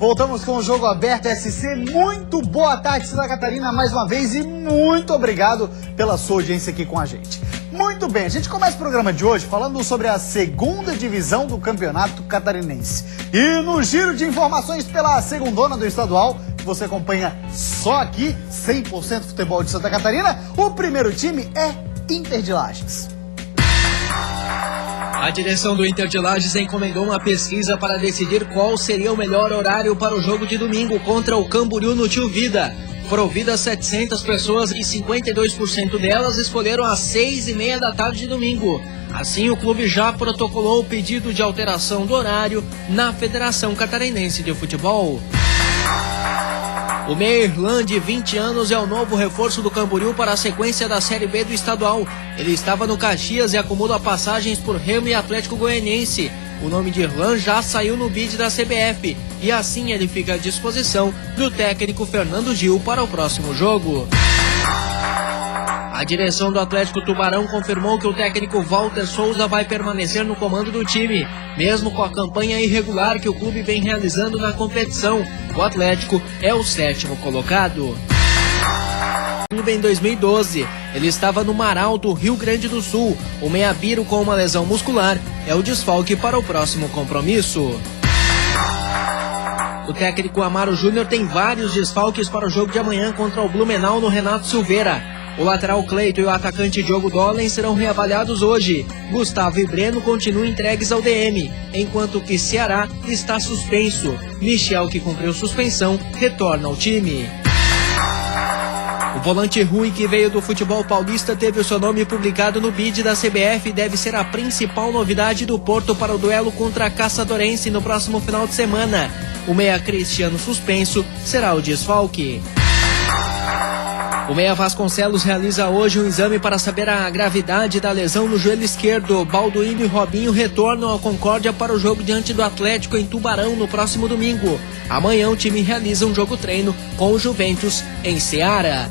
Voltamos com o Jogo Aberto SC. Muito boa tarde, Santa Catarina, mais uma vez, e muito obrigado pela sua audiência aqui com a gente. Muito bem, a gente começa o programa de hoje falando sobre a segunda divisão do Campeonato Catarinense. E no giro de informações pela segundona do estadual, que você acompanha só aqui, 100% futebol de Santa Catarina, o primeiro time é Inter de Lages. A direção do Inter de Lages encomendou uma pesquisa para decidir qual seria o melhor horário para o jogo de domingo contra o Camboriú no Tio Vida. Foram ouvidas 700 pessoas e 52% delas escolheram às 6h30 da tarde de domingo. Assim, o clube já protocolou o pedido de alteração do horário na Federação Catarinense de Futebol. O meia Irlan, de 20 anos, é o novo reforço do Camboriú para a sequência da Série B do estadual. Ele estava no Caxias e acumula passagens por Remo e Atlético Goianiense. O nome de Irlan já saiu no bid da CBF e assim ele fica à disposição do técnico Fernando Gil para o próximo jogo. A direção do Atlético Tubarão confirmou que o técnico Walter Souza vai permanecer no comando do time, mesmo com a campanha irregular que o clube vem realizando na competição. O Atlético é o 7º colocado. Em 2012, ele estava no Maralto, Rio Grande do Sul. O meia Biro, com uma lesão muscular, é o desfalque para o próximo compromisso. O técnico Amaro Júnior tem vários desfalques para o jogo de amanhã contra o Blumenau no Renato Silveira. O lateral Cleito e o atacante Diogo Dollen serão reavaliados hoje. Gustavo e Breno continuam entregues ao DM, enquanto que Ceará está suspenso. Michel, que cumpriu suspensão, retorna ao time. O volante Rui, que veio do futebol paulista, teve o seu nome publicado no bid da CBF e deve ser a principal novidade do Porto para o duelo contra a Caçadorense no próximo final de semana. O meia Cristiano, suspenso, será o desfalque. O meia Vasconcelos realiza hoje um exame para saber a gravidade da lesão no joelho esquerdo. Balduino e Robinho retornam ao Concórdia para o jogo diante do Atlético em Tubarão no próximo domingo. Amanhã o time realiza um jogo-treino com o Juventus em Ceará.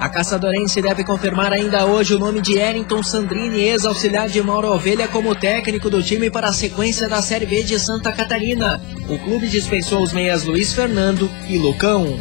A Caçadorense deve confirmar ainda hoje o nome de Erington Sandrini, ex-auxiliar de Mauro Ovelha, como técnico do time para a sequência da Série B de Santa Catarina. O clube dispensou os meias Luiz Fernando e Lucão.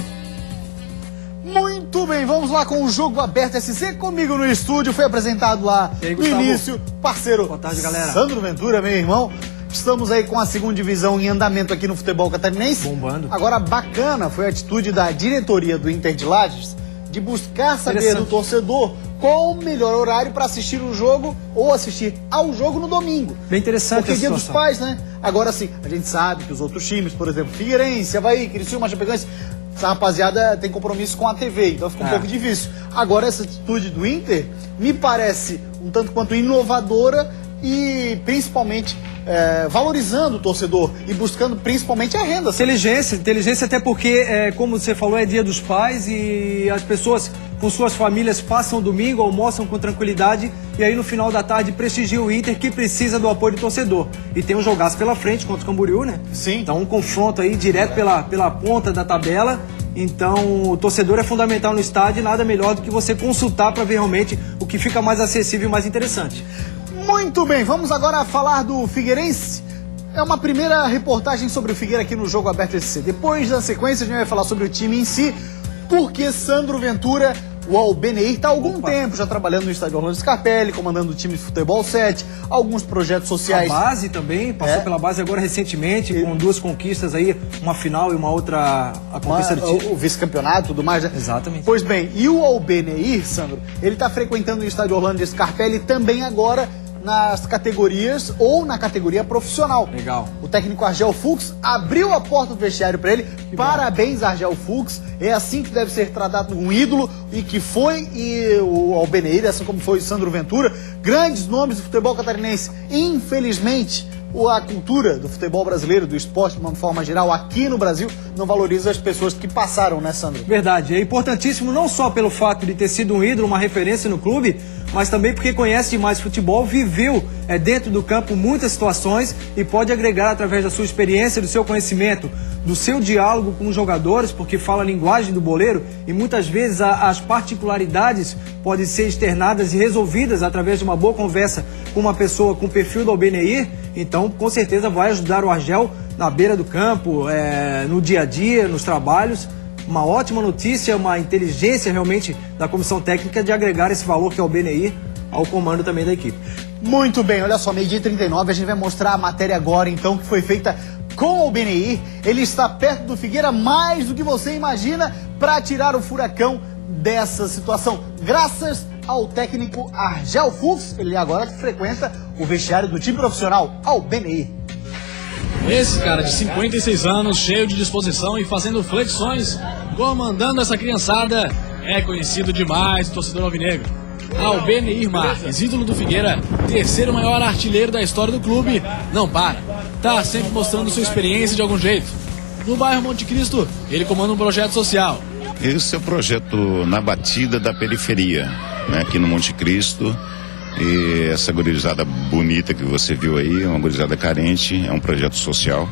Muito bem, vamos lá com o Jogo Aberto SC. Comigo no estúdio, foi apresentado lá aí, no início, parceiro. Boa tarde, galera. Sandro Ventura, meu irmão. Estamos aí com a segunda divisão em andamento aqui no futebol catarinense. Bombando. Agora, bacana foi a atitude da diretoria do Inter de Lages de buscar saber do torcedor qual o melhor horário para assistir o jogo ou assistir ao jogo no domingo. Bem interessante. Porque é Dia dos Pais, né? Agora sim, a gente sabe que os outros times, por exemplo, Figueirense, Avaí, Criciúma, Chapecoense, essa rapaziada tem compromisso com a TV, então fica um pouco difícil. Agora, essa atitude do Inter me parece um tanto quanto inovadora e principalmente valorizando o torcedor e buscando principalmente a renda. Inteligência até porque, como você falou, é Dia dos Pais e as pessoas com suas famílias passam o domingo, almoçam com tranquilidade e aí no final da tarde prestigiam o Inter, que precisa do apoio do torcedor. E tem um jogaço pela frente contra o Camboriú, né? Sim. Então um confronto aí direto pela ponta da tabela. Então o torcedor é fundamental no estádio e nada melhor do que você consultar para ver realmente o que fica mais acessível e mais interessante. Muito bem, vamos agora falar do Figueirense. É uma primeira reportagem sobre o Figueira aqui no Jogo Aberto SC. Depois da sequência a gente vai falar sobre o time em si, porque Sandro Ventura, o Albeneir, está há algum tempo já trabalhando no estádio Orlando Scarpelli, comandando o time de futebol 7, alguns projetos sociais. A base também, passou pela base agora recentemente, com 2 conquistas aí, uma final e uma outra, a conquista do título. O vice-campeonato e tudo mais, né? Exatamente. Pois bem, e o Albeneir, Sandro, ele está frequentando o estádio Orlando Scarpelli também agora nas categorias ou na categoria profissional. Legal. O técnico Argel Fux abriu a porta do vestiário para ele. Parabéns, Argel Fux. É assim que deve ser tratado um ídolo e que foi o Albeneir, assim como foi o Sandro Ventura, grandes nomes do futebol catarinense. Infelizmente, a cultura do futebol brasileiro, do esporte de uma forma geral, aqui no Brasil, não valoriza as pessoas que passaram, né, Sandro? Verdade. É importantíssimo não só pelo fato de ter sido um ídolo, uma referência no clube, mas também porque conhece demais futebol, viveu dentro do campo muitas situações e pode agregar através da sua experiência, do seu conhecimento, do seu diálogo com os jogadores, porque fala a linguagem do boleiro e muitas vezes as particularidades podem ser externadas e resolvidas através de uma boa conversa com uma pessoa com o perfil do Albeneir. Então, com certeza vai ajudar o Argel na beira do campo, no dia a dia, nos trabalhos. Uma ótima notícia, uma inteligência realmente da comissão técnica de agregar esse valor que é o BNI ao comando também da equipe. Muito bem, olha só, 12h39, a gente vai mostrar a matéria agora, então, que foi feita com o BNI. Ele está perto do Figueira mais do que você imagina para tirar o Furacão dessa situação. Graças ao técnico Argel Fux, ele agora frequenta o vestiário do time profissional, ao BNI. Esse cara de 56 anos, cheio de disposição e fazendo flexões, comandando essa criançada, é conhecido demais do torcedor alvinegro. Albenir Marques, ídolo do Figueira, terceiro maior artilheiro da história do clube, não para. Tá sempre mostrando sua experiência de algum jeito. No bairro Monte Cristo, ele comanda um projeto social. Esse é o projeto Na Batida da Periferia, né, aqui no Monte Cristo. E essa gurizada bonita que você viu aí, uma gurizada carente, é um projeto social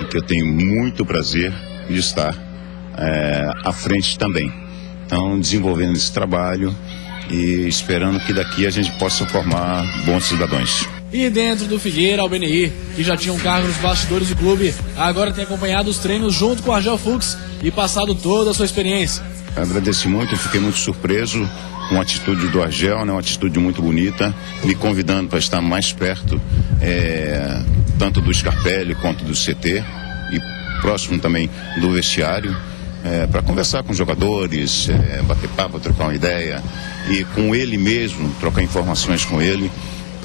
e que eu tenho muito prazer de estar à frente também. Então, desenvolvendo esse trabalho e esperando que daqui a gente possa formar bons cidadãos. E dentro do Figueira, Albenir, que já tinha um cargo nos bastidores do clube, agora tem acompanhado os treinos junto com o Argel Fux e passado toda a sua experiência. Agradeci muito, fiquei muito surpreso com a atitude do Argel, né, uma atitude muito bonita, me convidando para estar mais perto, tanto do Scarpelli quanto do CT, e próximo também do vestiário, para conversar com os jogadores, bater papo, trocar uma ideia, e com ele mesmo, trocar informações com ele.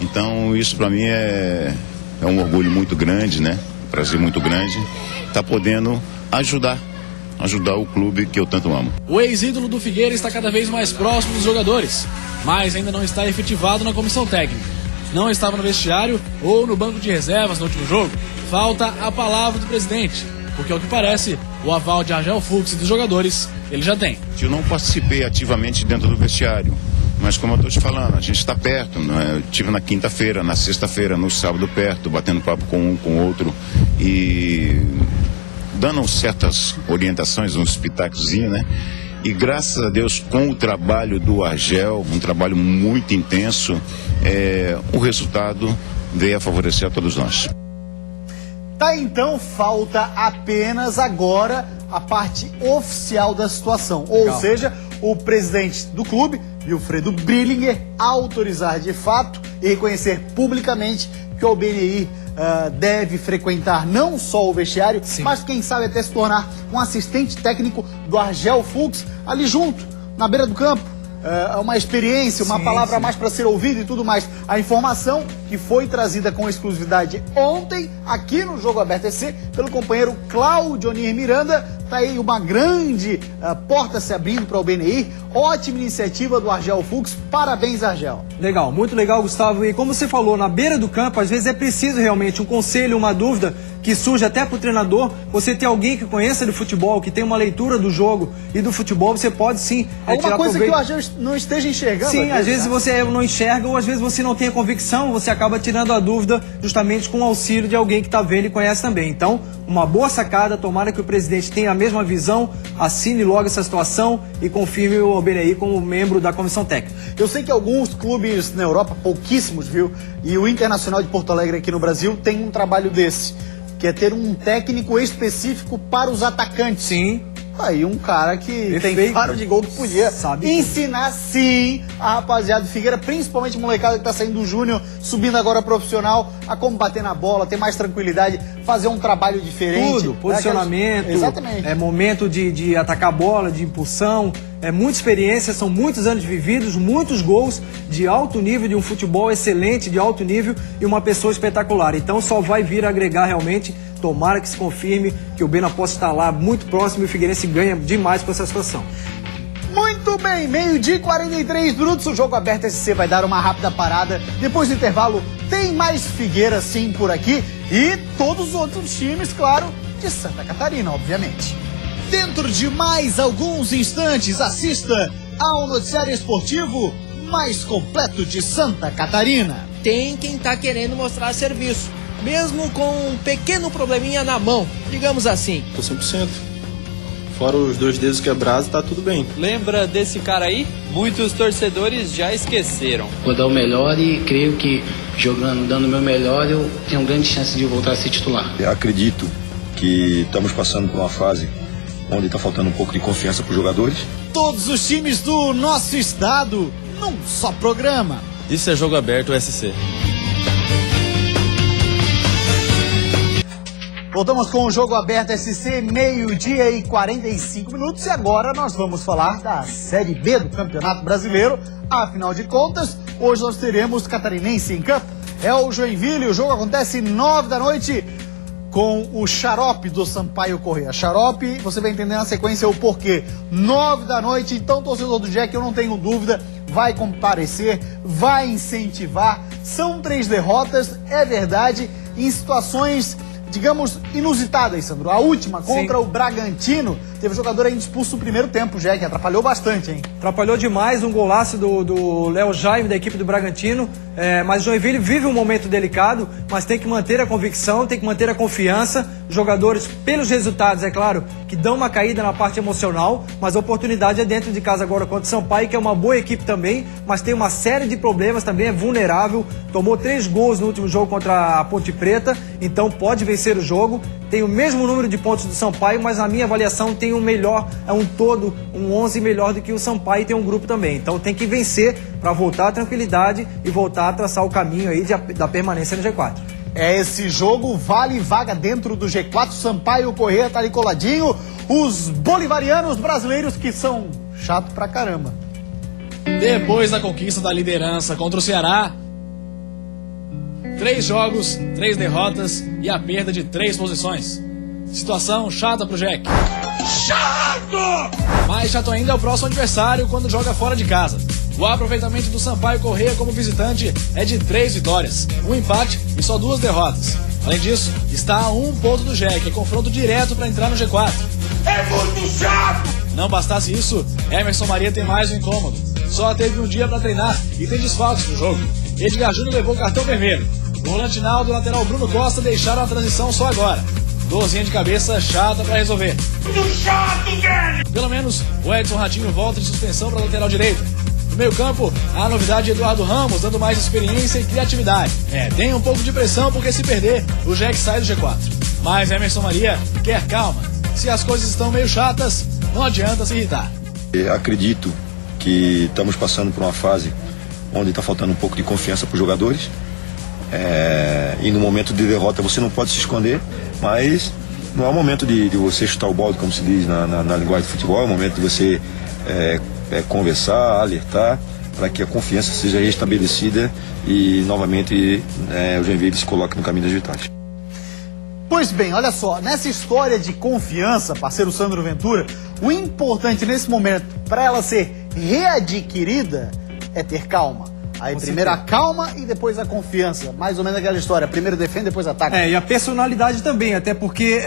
Então isso para mim é um orgulho muito grande, né? Um prazer muito grande, estar podendo ajudar o clube que eu tanto amo. O ex-ídolo do Figueira está cada vez mais próximo dos jogadores, mas ainda não está efetivado na comissão técnica. Não estava no vestiário ou no banco de reservas no último jogo. Falta a palavra do presidente, porque ao que parece, o aval de Argel Fux e dos jogadores ele já tem. Eu não participei ativamente dentro do vestiário, mas como eu estou te falando, a gente está perto, né? Eu estive na quinta-feira, na sexta-feira, no sábado perto, batendo papo com um, com outro e dando certas orientações, uns pitacozinhos, né? E graças a Deus, com o trabalho do Argel, um trabalho muito intenso, o resultado veio a favorecer a todos nós. Tá, então falta apenas agora a parte oficial da situação. Ou seja, o presidente do clube, Wilfredo Brillinger, autorizar de fato e reconhecer publicamente que o BNI deve frequentar não só o vestiário, mas quem sabe até se tornar um assistente técnico do Argel Fux ali junto, na beira do campo. Uma experiência, uma palavra a mais para ser ouvida e tudo mais. A informação que foi trazida com exclusividade ontem, aqui no Jogo Aberto EC, pelo companheiro Claudionir Miranda. Tá aí uma grande porta se abrindo para o BNI. Ótima iniciativa do Argel Fux. Parabéns, Argel. Legal, muito legal, Gustavo. E como você falou, na beira do campo, às vezes é preciso realmente um conselho, uma dúvida que surge até para o treinador. Você ter alguém que conheça de futebol, que tem uma leitura do jogo e do futebol, você pode sim alguma coisa que o Argel não esteja enxergando. Sim, às vezes você não enxerga ou às vezes você não tem a convicção, você acaba tirando a dúvida justamente com o auxílio de alguém que está vendo e conhece também. Então, uma boa sacada, tomara que o presidente tenha a mesma visão, assine logo essa situação e confirme o BNI como membro da comissão técnica. Eu sei que alguns clubes na Europa, pouquíssimos, viu? E o Internacional de Porto Alegre aqui no Brasil tem um trabalho desse, que é ter um técnico específico para os atacantes. Sim. Aí um cara que Perfeito. tem faro de gol que podia Sabe ensinar sim a rapaziada do Figueira, principalmente molecada que tá saindo do júnior, subindo agora profissional, a como bater na bola, ter mais tranquilidade, fazer um trabalho diferente. Tudo, posicionamento, Exatamente. Momento de atacar a bola, de impulsão, muita experiência, são muitos anos vividos, muitos gols de alto nível, de um futebol excelente, de alto nível e uma pessoa espetacular. Então só vai vir a agregar realmente. Tomara que se confirme que o Bena possa estar lá muito próximo e o Figueirense ganha demais com essa situação. Muito bem, 12h43, o Jogo Aberto SC vai dar uma rápida parada. Depois do intervalo, tem mais Figueira sim por aqui e todos os outros times, claro, de Santa Catarina, obviamente. Dentro de mais alguns instantes, assista ao noticiário esportivo mais completo de Santa Catarina. Tem quem tá querendo mostrar serviço, mesmo com um pequeno probleminha na mão, digamos assim. Tô 100%. Fora os 2 dedos quebrados, tá tudo bem. Lembra desse cara aí? Muitos torcedores já esqueceram. Vou dar o melhor e creio que jogando, dando o meu melhor, eu tenho grande chance de voltar a ser titular. Eu acredito que estamos passando por uma fase onde está faltando um pouco de confiança para os jogadores. Todos os times do nosso estado num só programa. Isso é Jogo Aberto SC. Voltamos com o Jogo Aberto SC, 12h45. E agora nós vamos falar da Série B do Campeonato Brasileiro. Afinal de contas, hoje nós teremos Catarinense em campo. É o Joinville, o jogo acontece 9 da noite com o Xarope do Sampaio Corrêa. Xarope, você vai entender na sequência o porquê. 9 da noite, então torcedor do Jack, eu não tenho dúvida, vai comparecer, vai incentivar. São 3 derrotas, é verdade, em situações, digamos, inusitadas, Sandro. A última, contra o Bragantino, teve jogador ainda expulso no primeiro tempo, Jack, atrapalhou bastante, hein? Atrapalhou demais, um golaço do Léo Jaime, da equipe do Bragantino, mas o Joinville vive um momento delicado, mas tem que manter a convicção, tem que manter a confiança. Jogadores, pelos resultados, é claro, que dão uma caída na parte emocional, mas a oportunidade é dentro de casa agora contra o Sampaio, que é uma boa equipe também, mas tem uma série de problemas, também é vulnerável, tomou 3 gols no último jogo contra a Ponte Preta, então pode vencer o jogo, tem o mesmo número de pontos do Sampaio, mas na minha avaliação tem um melhor, um todo, um 11 melhor do que o Sampaio, e tem um grupo também, então tem que vencer para voltar à tranquilidade e voltar a traçar o caminho aí da permanência no G4. Esse jogo vale vaga dentro do G4. Sampaio Corrêa tá ali coladinho. Os bolivarianos brasileiros que são chato pra caramba. Depois da conquista da liderança contra o Ceará, 3 jogos, 3 derrotas e a perda de 3 posições. Situação chata pro Jack. Chato! Mais chato ainda é o próximo adversário quando joga fora de casa. O aproveitamento do Sampaio Corrêa como visitante é de 3 vitórias, 1 empate e só 2 derrotas. Além disso, está a 1 ponto do Jack, é confronto direto para entrar no G4. É muito chato! Não bastasse isso, Emerson Maria tem mais um incômodo. Só teve um dia para treinar e tem desfalques no jogo. Edgar Júnior levou cartão vermelho. O Rolandinaldo e o lateral Bruno Costa deixaram a transição só agora. Dorzinha de cabeça chata para resolver. Muito chato, velho! Pelo menos o Edson Ratinho volta de suspensão para lateral direita. No meio campo, a novidade de Eduardo Ramos, dando mais experiência e criatividade. Tem um pouco de pressão porque se perder, o Jack sai do G4. Mas Emerson Maria quer calma. Se as coisas estão meio chatas, não adianta se irritar. Eu acredito que estamos passando por uma fase onde está faltando um pouco de confiança para os jogadores. E no momento de derrota você não pode se esconder, mas não é o momento de você chutar o balde, como se diz na linguagem de futebol, é o momento de você conversar, alertar, para que a confiança seja restabelecida e novamente o Joinville se coloque no caminho das vitórias. Pois bem, olha só, nessa história de confiança, parceiro Sandro Ventura, o importante nesse momento, para ela ser readquirida, é ter calma. Aí primeiro a calma e depois a confiança. Mais ou menos aquela história. Primeiro defende, depois ataca. E a personalidade também, até porque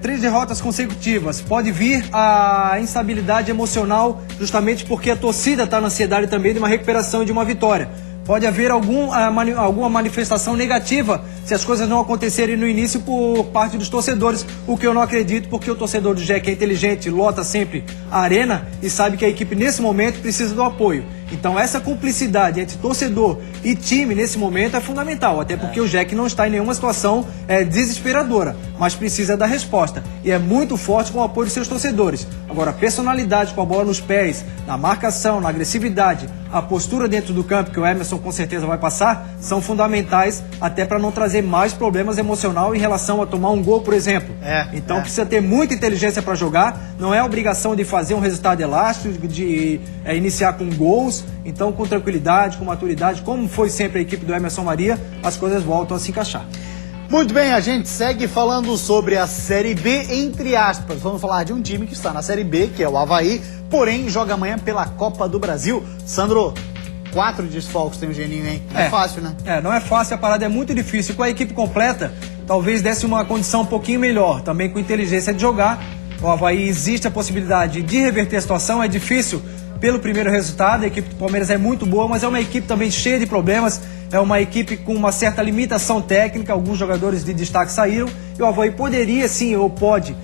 3 derrotas consecutivas. Pode vir a instabilidade emocional, justamente porque a torcida está na ansiedade também de uma recuperação e de uma vitória. Pode haver alguma manifestação negativa se as coisas não acontecerem no início por parte dos torcedores, o que eu não acredito, porque o torcedor do Jack é inteligente, lota sempre a arena e sabe que a equipe nesse momento precisa do apoio. Então essa cumplicidade entre torcedor e time nesse momento é fundamental, até porque o Jack não está em nenhuma situação desesperadora, mas precisa da resposta. E é muito forte com o apoio dos seus torcedores. Agora, a personalidade com a bola nos pés, na marcação, na agressividade, a postura dentro do campo, que o Emerson com certeza vai passar, são fundamentais até para não trazer mais problemas emocionais em relação a tomar um gol, por exemplo. Então precisa ter muita inteligência para jogar, não é obrigação de fazer um resultado elástico, de iniciar com gols. Então, com tranquilidade, com maturidade, como foi sempre a equipe do Emerson Maria, as coisas voltam a se encaixar. Muito bem, a gente segue falando sobre a Série B, entre aspas. Vamos falar de um time que está na Série B, que é o Avaí, porém joga amanhã pela Copa do Brasil. Sandro, 4 desfalques tem o Geninho, hein? Não é fácil, né? Não é fácil, a parada é muito difícil. Com a equipe completa, talvez desse uma condição um pouquinho melhor, também com inteligência de jogar. O Avaí existe a possibilidade de reverter a situação, é difícil pelo primeiro resultado. A equipe do Palmeiras é muito boa, mas é uma equipe também cheia de problemas, é uma equipe com uma certa limitação técnica, alguns jogadores de destaque saíram, e o Avaí poderia sim, ou pode,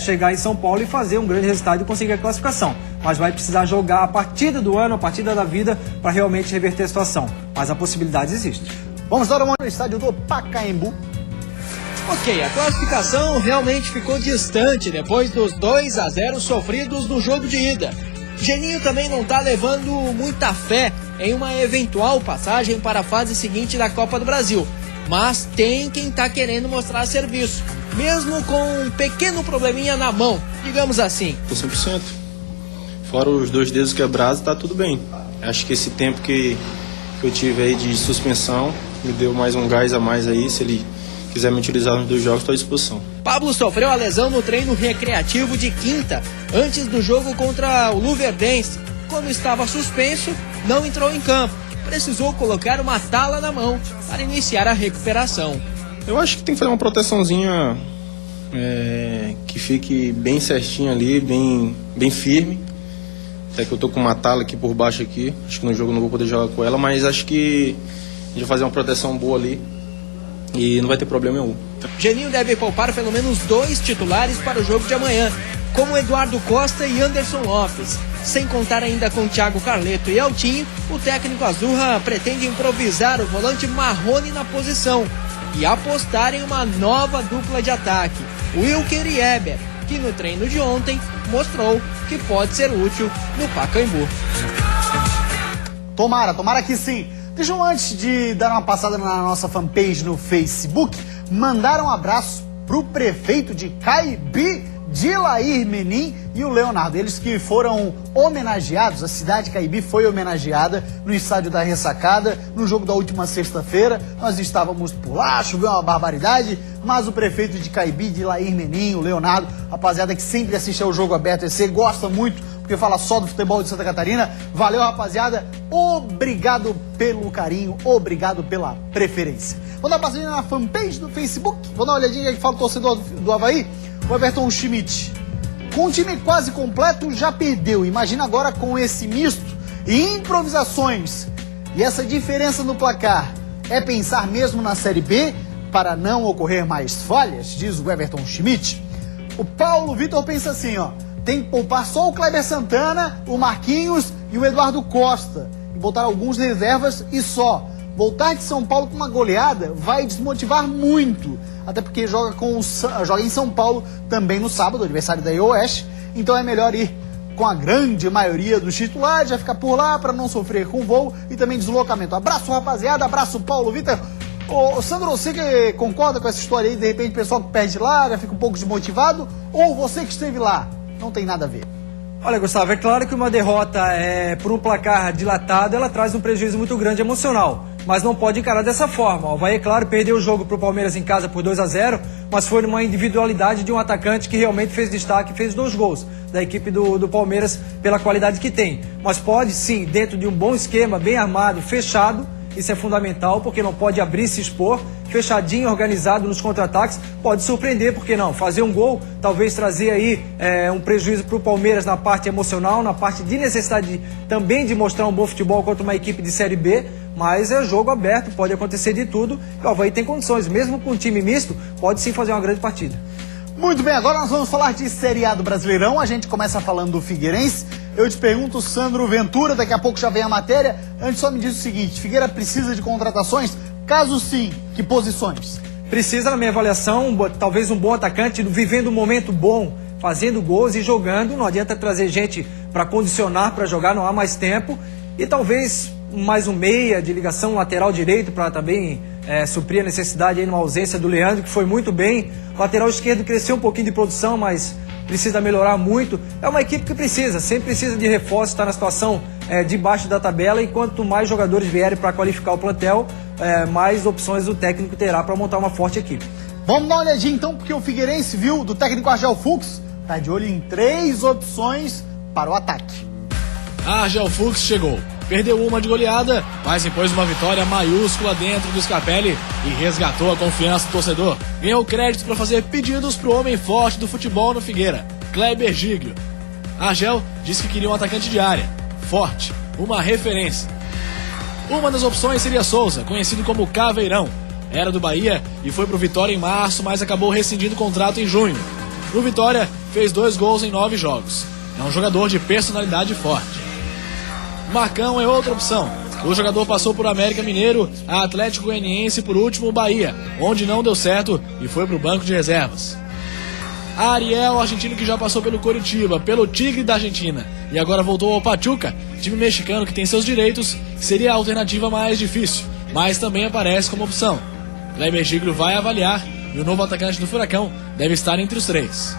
chegar em São Paulo e fazer um grande resultado e conseguir a classificação, mas vai precisar jogar a partida do ano, a partida da vida, para realmente reverter a situação, mas a possibilidade existe. Vamos dar uma olhada no estádio do Pacaembu. Ok, a classificação realmente ficou distante depois dos 2-0 sofridos no jogo de ida. Geninho também não está levando muita fé em uma eventual passagem para a fase seguinte da Copa do Brasil. Mas tem quem está querendo mostrar serviço, mesmo com um pequeno probleminha na mão, digamos assim. Tô 100%. Fora os 2 dedos quebrados, tá tudo bem. Acho que esse tempo que eu tive aí de suspensão me deu mais um gás a mais aí. Se ele quiser me utilizar nos 2 jogos, estou à disposição. Pablo sofreu a lesão no treino recreativo de quinta, antes do jogo contra o Luverdense. Como estava suspenso, não entrou em campo. Precisou colocar uma tala na mão para iniciar a recuperação. Eu acho que tem que fazer uma proteçãozinha que fique bem certinha ali, bem firme. Até que eu tô com uma tala aqui por baixo aqui. Acho que no jogo não vou poder jogar com ela, mas acho que a gente vai fazer uma proteção boa ali e não vai ter problema nenhum. Geninho deve poupar pelo menos 2 titulares para o jogo de amanhã, como Eduardo Costa e Anderson Lopes. Sem contar ainda com Thiago Carleto e Eltinho, o técnico Azurra pretende improvisar o volante Marrone na posição e apostar em uma nova dupla de ataque, Wilker e Eber, que no treino de ontem mostrou que pode ser útil no Pacaembu. Tomara que sim. Deixa eu, antes de dar uma passada na nossa fanpage no Facebook, mandar um abraço pro prefeito de Caibi, Dilair Menin, e o Leonardo. Eles que foram homenageados, a cidade de Caibi foi homenageada no estádio da Ressacada, no jogo da última sexta-feira. Nós estávamos por lá, choveu uma barbaridade, mas o prefeito de Caibi, Dilair Menin, o Leonardo, rapaziada que sempre assiste ao Jogo Aberto EC, gosta muito, porque fala só do futebol de Santa Catarina. Valeu, rapaziada. Obrigado pelo carinho, obrigado pela preferência. Vou dar uma passadinha na fanpage do Facebook, vou dar uma olhadinha que fala o torcedor do Avaí, o Everton Schmidt. Com o time quase completo, já perdeu. Imagina agora com esse misto e improvisações. E essa diferença no placar é pensar mesmo na Série B para não ocorrer mais falhas, diz o Everton Schmidt. O Paulo Vitor pensa assim, ó. Tem que poupar só o Kleber Santana, o Marquinhos e o Eduardo Costa. E botar alguns reservas e só. Voltar de São Paulo com uma goleada vai desmotivar muito. Até porque joga em São Paulo também no sábado, aniversário da Oeste. Então é melhor ir com a grande maioria dos titulares, já ficar por lá para não sofrer com voo e também deslocamento. Abraço, rapaziada. Abraço, Paulo Vitor. Ô, Sandro, você que concorda com essa história aí? De repente o pessoal que perde lá já fica um pouco desmotivado? Ou você que esteve lá? Não tem nada a ver. Olha, Gustavo, é claro que uma derrota por um placar dilatado, ela traz um prejuízo muito grande emocional. Mas não pode encarar dessa forma. O Avaí, é claro, perdeu o jogo para o Palmeiras em casa por 2-0, mas foi numa individualidade de um atacante que realmente fez destaque, fez 2 gols da equipe do Palmeiras pela qualidade que tem. Mas pode sim, dentro de um bom esquema, bem armado, fechado, isso é fundamental, porque não pode abrir e se expor, fechadinho, organizado nos contra-ataques, pode surpreender, por que não? Fazer um gol, talvez trazer aí um prejuízo para o Palmeiras na parte emocional, na parte de necessidade também de mostrar um bom futebol contra uma equipe de Série B, mas é jogo aberto, pode acontecer de tudo, e o Avaí tem condições, mesmo com um time misto, pode sim fazer uma grande partida. Muito bem, agora nós vamos falar de Série A do Brasileirão. A gente começa falando do Figueirense. Eu te pergunto, Sandro Ventura, daqui a pouco já vem a matéria. Antes só me diz o seguinte, Figueira precisa de contratações? Caso sim, que posições? Precisa, na minha avaliação, talvez um bom atacante, vivendo um momento bom, fazendo gols e jogando. Não adianta trazer gente para condicionar, para jogar, não há mais tempo. E talvez mais um meia de ligação lateral direito para também suprir a necessidade aí numa ausência do Leandro, que foi muito bem. O lateral esquerdo cresceu um pouquinho de produção, mas precisa melhorar muito. É uma equipe que precisa, sempre precisa de reforço, está na situação debaixo da tabela, e quanto mais jogadores vierem para qualificar o plantel, mais opções o técnico terá para montar uma forte equipe. Vamos dar uma olhadinha então, porque o Figueirense, viu, do técnico Argel Fux, está de olho em 3 opções para o ataque. Argel Fux chegou. Perdeu uma de goleada, mas impôs uma vitória maiúscula dentro do Scarpelli e resgatou a confiança do torcedor. Ganhou crédito para fazer pedidos para o homem forte do futebol no Figueira, Kleber Giglio. Argel disse que queria um atacante de área, forte, uma referência. Uma das opções seria Souza, conhecido como Caveirão. Era do Bahia e foi pro Vitória em março, mas acabou rescindindo o contrato em junho. No Vitória, fez 2 gols em 9 jogos. É um jogador de personalidade forte. Marcão é outra opção. O jogador passou por América Mineiro, Atlético Goianiense e por último o Bahia, onde não deu certo e foi para o banco de reservas. Ariel, argentino que já passou pelo Coritiba, pelo Tigre da Argentina e agora voltou ao Pachuca, time mexicano que tem seus direitos, seria a alternativa mais difícil, mas também aparece como opção. Kleber Giglio vai avaliar e o novo atacante do Furacão deve estar entre os 3.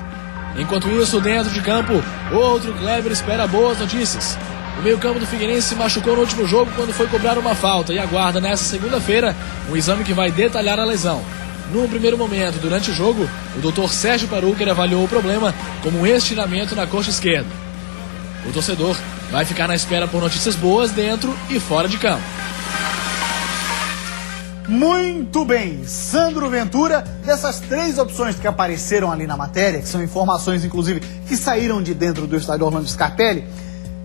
Enquanto isso, dentro de campo, outro Kleber espera boas notícias. O meio-campo do Figueirense se machucou no último jogo quando foi cobrar uma falta e aguarda nesta segunda-feira um exame que vai detalhar a lesão. No primeiro momento, durante o jogo, o Dr. Sérgio Paruker avaliou o problema como um estiramento na coxa esquerda. O torcedor vai ficar na espera por notícias boas dentro e fora de campo. Muito bem, Sandro Ventura, dessas 3 opções que apareceram ali na matéria, que são informações, inclusive, que saíram de dentro do estádio Orlando Scarpelli,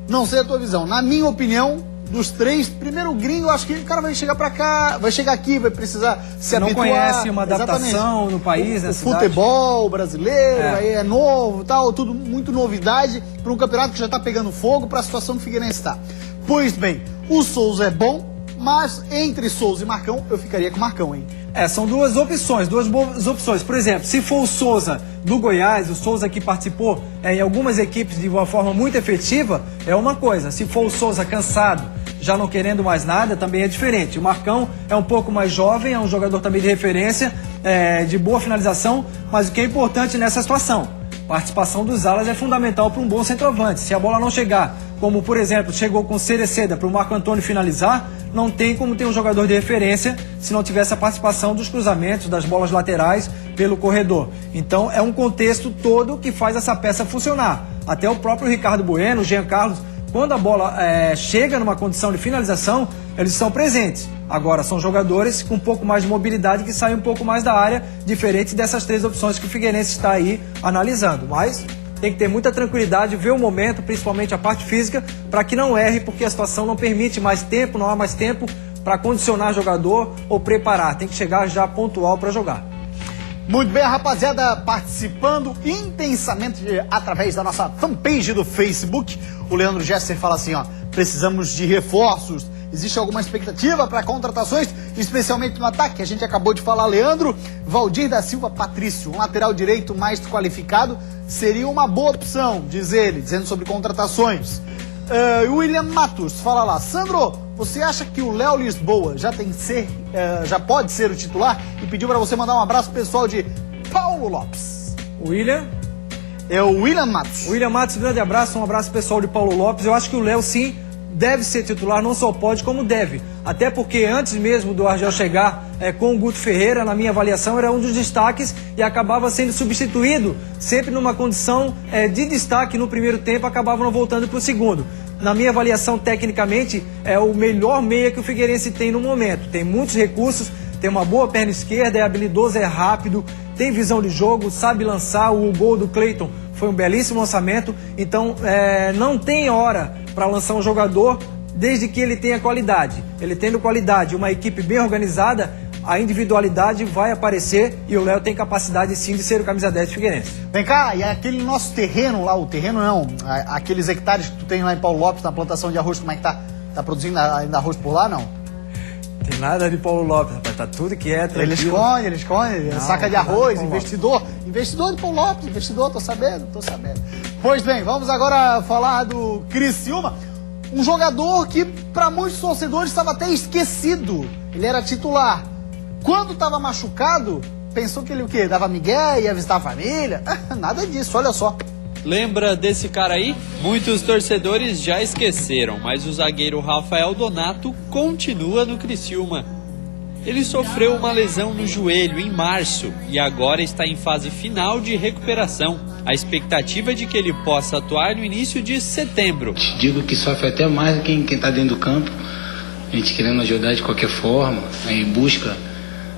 não sei a tua visão. Na minha opinião, dos 3, primeiro o gringo, acho que o cara vai chegar pra cá, vai chegar aqui, vai precisar se habituar. Não conhece uma adaptação exatamente. no país, na cidade. Futebol brasileiro, aí é novo, tal, tudo muito novidade para um campeonato que já tá pegando fogo para a situação que o Figueirense está. Pois bem, o Souza é bom, mas entre Souza e Marcão, eu ficaria com o Marcão, hein? São duas opções, duas boas opções. Por exemplo, se for o Souza do Goiás, o Souza que participou em algumas equipes de uma forma muito efetiva, é uma coisa. Se for o Souza cansado, já não querendo mais nada, também é diferente. O Marcão é um pouco mais jovem, é um jogador também de referência, de boa finalização, mas o que é importante nessa situação? Participação dos alas é fundamental para um bom centroavante. Se a bola não chegar, como por exemplo, chegou com Cereceda para o Marco Antônio finalizar, não tem como ter um jogador de referência se não tiver essa participação dos cruzamentos, das bolas laterais pelo corredor. Então é um contexto todo que faz essa peça funcionar. Até o próprio Ricardo Bueno, o Jean Carlos, quando a bola chega numa condição de finalização, eles são presentes. Agora, são jogadores com um pouco mais de mobilidade que saem um pouco mais da área, diferente dessas 3 opções que o Figueirense está aí analisando. Mas tem que ter muita tranquilidade, ver o momento, principalmente a parte física, para que não erre, porque a situação não permite mais tempo, não há mais tempo para condicionar jogador ou preparar. Tem que chegar já pontual para jogar. Muito bem, a rapaziada participando intensamente através da nossa fanpage do Facebook. O Leandro Gesser fala assim, ó, precisamos de reforços. Existe alguma expectativa para contratações, especialmente no ataque? A gente acabou de falar, Leandro. Valdir da Silva Patrício, um lateral direito mais qualificado, seria uma boa opção, diz ele, dizendo sobre contratações. William Matos fala lá, Sandro, você acha que o Léo Lisboa já pode ser o titular? E pediu para você mandar um abraço pessoal de Paulo Lopes. William? É o William Matos. William Matos, grande abraço, um abraço pessoal de Paulo Lopes. Eu acho que o Léo, sim, deve ser titular, não só pode, como deve. Até porque antes mesmo do Argel chegar com o Guto Ferreira, na minha avaliação, era um dos destaques e acabava sendo substituído, sempre numa condição de destaque no primeiro tempo, acabava não voltando para o segundo. Na minha avaliação, tecnicamente, é o melhor meia que o Figueirense tem no momento. Tem muitos recursos, tem uma boa perna esquerda, é habilidoso, é rápido, tem visão de jogo, sabe lançar. O gol do Cleiton foi um belíssimo lançamento, então não tem hora para lançar um jogador desde que ele tenha qualidade. Ele tendo qualidade, uma equipe bem organizada, a individualidade vai aparecer e o Léo tem capacidade sim de ser o camisa 10 do Figueirense. Vem cá, e aquele nosso terreno lá, o terreno não, aqueles hectares que tu tem lá em Paulo Lopes, na plantação de arroz, como é que tá? Tá produzindo ainda arroz por lá, não? Tem nada de Paulo Lopes, rapaz, tá tudo quieto, tranquilo. Ele esconde, saca de arroz, investidor de Paulo Lopes, investidor, tô sabendo. Pois bem, vamos agora falar do Criciúma, um jogador que para muitos torcedores estava até esquecido, ele era titular. Quando estava machucado, pensou que ele o quê? Dava migué, ia visitar a família? Nada disso, olha só. Lembra desse cara aí? Muitos torcedores já esqueceram, mas o zagueiro Rafael Donato continua no Criciúma. Ele sofreu uma lesão no joelho em março e agora está em fase final de recuperação. A expectativa é de que ele possa atuar no início de setembro. Digo que sofre até mais quem está dentro do campo. A gente querendo ajudar de qualquer forma, aí busca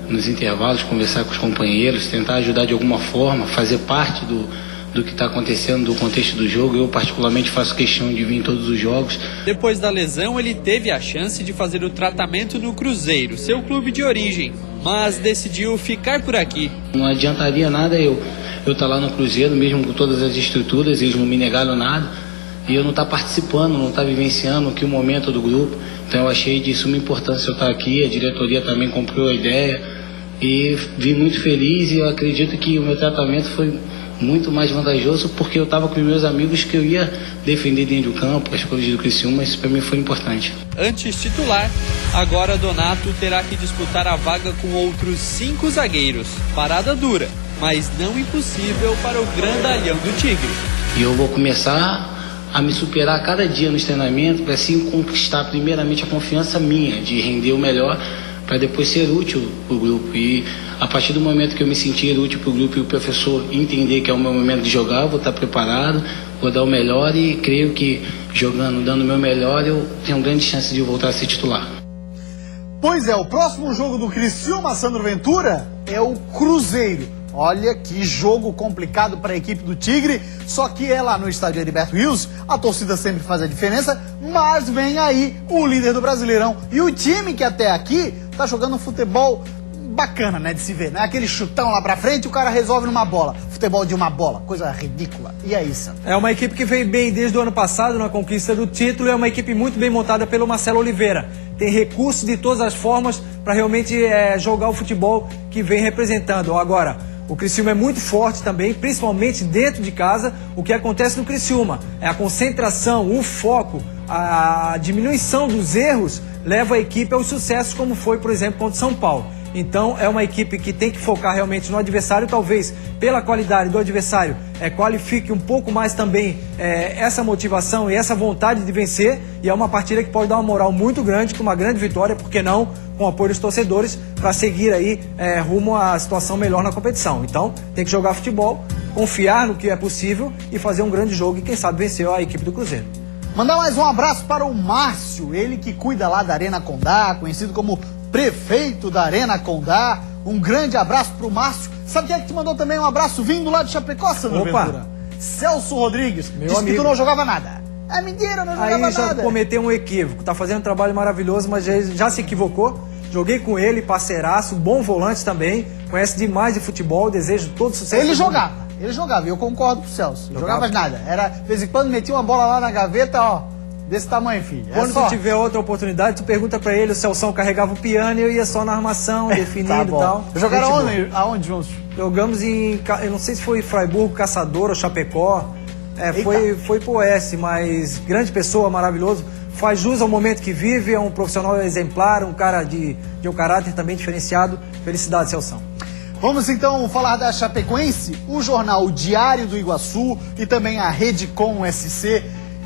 nos intervalos conversar com os companheiros, tentar ajudar de alguma forma, fazer parte do que está acontecendo, do contexto do jogo. Eu particularmente faço questão de vir em todos os jogos. Depois da lesão, ele teve a chance de fazer o tratamento no Cruzeiro, seu clube de origem, mas decidiu ficar por aqui. Não adiantaria nada eu estar lá no Cruzeiro, mesmo com todas as estruturas, eles não me negaram nada, e eu não estar participando, não estar vivenciando aqui o momento do grupo. Então eu achei de suma importância eu estar aqui, a diretoria também comprou a ideia e vim muito feliz e eu acredito que o meu tratamento foi muito mais vantajoso porque eu estava com meus amigos que eu ia defender dentro do campo, as coisas do Criciúma, isso para mim foi importante. Antes titular, agora Donato terá que disputar a vaga com outros 5 zagueiros. Parada dura, mas não impossível para o grandalhão do Tigre. E eu vou começar a me superar cada dia nos treinamentos para assim conquistar primeiramente a confiança minha de render o melhor para depois ser útil para o grupo. E a partir do momento que eu me sentir útil para o grupo e o professor entender que é o meu momento de jogar, eu vou estar preparado, vou dar o melhor e creio que jogando, dando o meu melhor, eu tenho grande chance de voltar a ser titular. Pois é, o próximo jogo do Criciúma, Sandro Ventura, é o Cruzeiro. Olha que jogo complicado para a equipe do Tigre, só que é lá no estádio Heriberto Rios, a torcida sempre faz a diferença, mas vem aí o líder do Brasileirão. E o time que até aqui tá jogando um futebol bacana, né, de se ver, né? Aquele chutão lá pra frente, o cara resolve numa bola. Futebol de uma bola, coisa ridícula. E é isso. É uma equipe que veio bem desde o ano passado na conquista do título, é uma equipe muito bem montada pelo Marcelo Oliveira. Tem recursos de todas as formas para realmente jogar o futebol que vem representando. Agora, o Criciúma é muito forte também, principalmente dentro de casa. O que acontece no Criciúma é a concentração, o foco, a diminuição dos erros leva a equipe aos sucessos, como foi, por exemplo, contra o São Paulo. Então é uma equipe que tem que focar realmente no adversário, talvez pela qualidade do adversário qualifique um pouco mais também essa motivação e essa vontade de vencer, e é uma partida que pode dar uma moral muito grande, com uma grande vitória, por que não, com o apoio dos torcedores, para seguir aí rumo à situação melhor na competição. Então tem que jogar futebol, confiar no que é possível e fazer um grande jogo e quem sabe vencer a equipe do Cruzeiro. Mandar mais um abraço para o Márcio, ele que cuida lá da Arena Condá, conhecido como prefeito da Arena Condá. Um grande abraço pro Márcio. Sabe quem é que te mandou também um abraço vindo lá de Chapecó, Sandro Ventura? Celso Rodrigues. Meu disse amigo. Que tu não jogava nada. É mentira, não jogava Aí já nada. cometeu um equívoco, tá fazendo um trabalho maravilhoso, mas já se equivocou. Joguei com ele, parceiraço, bom volante também, conhece demais de futebol, desejo todo sucesso. Ele jogava, e eu concordo com o Celso. Jogava nada. Era, de vez em quando metia uma bola lá na gaveta, ó, desse tamanho, filho. Quando tu tiver outra oportunidade, tu pergunta pra ele, o Celção carregava o piano e eu ia só na armação, definindo Tá e bom. tal. Jogaram Gente boa. aonde juntos? Jogamos eu não sei se foi Fraiburgo, Caçador ou Chapecó. Foi pro Oeste, mas grande pessoa, maravilhoso. Faz jus ao momento que vive, é um profissional exemplar, um cara de um caráter também diferenciado. Felicidade, Celção. Vamos então falar da Chapecoense. O jornal Diário do Iguaçu e também a Redcom SC,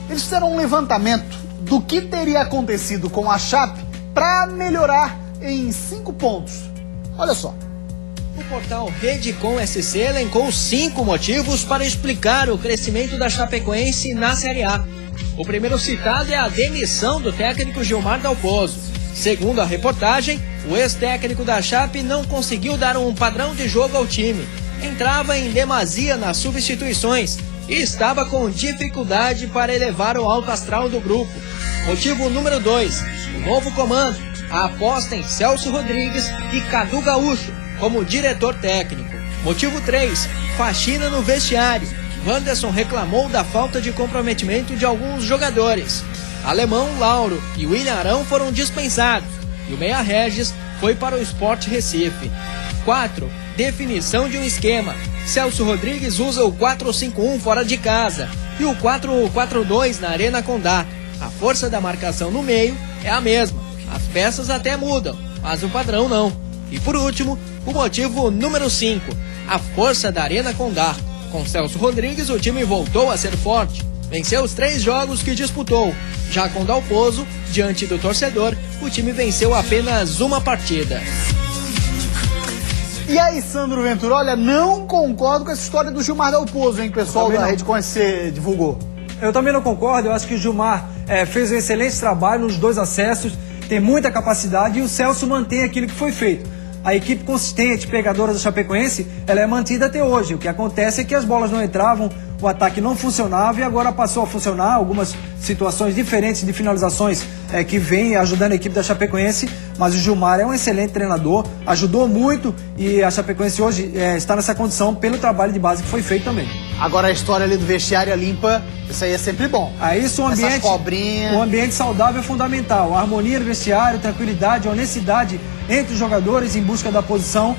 eles fizeram um levantamento do que teria acontecido com a Chape para melhorar em 5 pontos. Olha só. O portal Redcom SC elencou 5 motivos para explicar o crescimento da Chapecoense na Série A. O primeiro citado é a demissão do técnico Gilmar Dalpozo. Segundo a reportagem, o ex-técnico da Chape não conseguiu dar um padrão de jogo ao time. Entrava em demasia nas substituições e estava com dificuldade para elevar o alto astral do grupo. Motivo número 2, o novo comando, a aposta em Celso Rodrigues e Cadu Gaúcho como diretor técnico. Motivo 3, faxina no vestiário. Wanderson reclamou da falta de comprometimento de alguns jogadores. Alemão, Lauro e William Arão foram dispensados e o Meia Regis foi para o Sport Recife. 4, definição de um esquema. Celso Rodrigues usa o 4-5-1 fora de casa e o 4-4-2 na Arena Condá. A força da marcação no meio é a mesma. As peças até mudam, mas o padrão não. E por último, o motivo número 5, a força da Arena Condá. Com Celso Rodrigues, o time voltou a ser forte. Venceu os 3 jogos que disputou. Já com Dalpozo, diante do torcedor, o time venceu apenas uma partida. E aí, Sandro Ventura, olha, não concordo com essa história do Gilmar Dalpozo, hein, que o pessoal da Redcom SC divulgou. Eu também não concordo, eu acho que o Gilmar fez um excelente trabalho nos 2 acessos, tem muita capacidade e o Celso mantém aquilo que foi feito. A equipe consistente, pegadora do Chapecoense, ela é mantida até hoje. O que acontece é que as bolas não entravam, o ataque não funcionava e agora passou a funcionar. Algumas situações diferentes de finalizações que vem ajudando a equipe da Chapecoense, mas o Gilmar é um excelente treinador, ajudou muito e a Chapecoense hoje está nessa condição pelo trabalho de base que foi feito também. Agora a história ali do vestiário limpa, isso aí é sempre bom. Isso, o ambiente saudável é fundamental. A harmonia no vestiário, tranquilidade, honestidade entre os jogadores em busca da posição.